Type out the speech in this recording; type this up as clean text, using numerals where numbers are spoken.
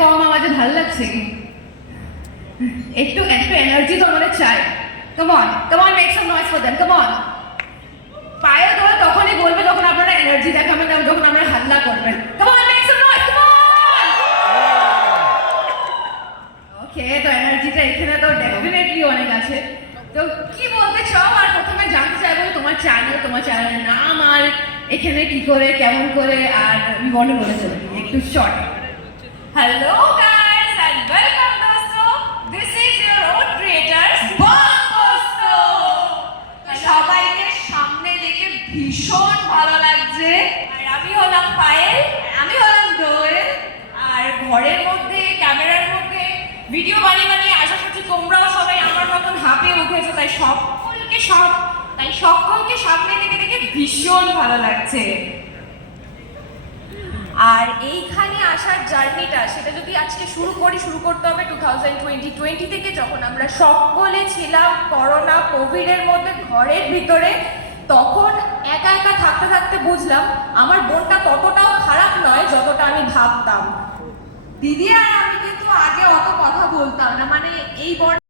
কম আওয়াজে ভালো লাগছে? একটু একটু এনার্জি তো আমাদের চাই। Come on make some noise for them, come on. পায়ে ধরে তখনই বলবে যখন আপনারা এনার্জি দেখাবেন, যখন আমরা হাল্লা করবেন। Come on make some noise, come on. ওকে, তো এনার্জিটা এখানে তো ডেফিনেটলি অনেক আছে। তো কি বলতে চাও? আর প্রথমে জানতে চাইবো তোমার চ্যানেলের নাম, আর এখানে কি করে কেমন করে, আর বিবরণ বলে চলে একটু short. Hello guys and welcome dosto. This is your own creators Bosto. সবাইকে সামনে দেখে ভীষণ ভালো লাগছে। আর আমি হলাম পায়েল, আমি হলাম দোয়েল। আর ঘরের মধ্যে ক্যামেরার মধ্যে ভিডিও বানিয়ে আশা করছি তোমরাও সবাই আমার মতন হাঁপিয়ে উঠেছো। তাই সকলকে সামনে দেখে ভীষণ ভালো লাগছে। আর এইখানে আসার জার্নিটা সেটা যদি আজকে শুরু করতে হবে 2020 থেকে, যখন আমরা সকলে ছিলাম করোনা কোভিডের মধ্যে ঘরের ভিতরে। তখন একা একা থাকতে বুঝলাম আমার বোনটা ততটাও খারাপ নয় যতটা আমি ভাবতাম। দিদি আর আমি কিন্তু আগে অত কথা বলতাম না, মানে এই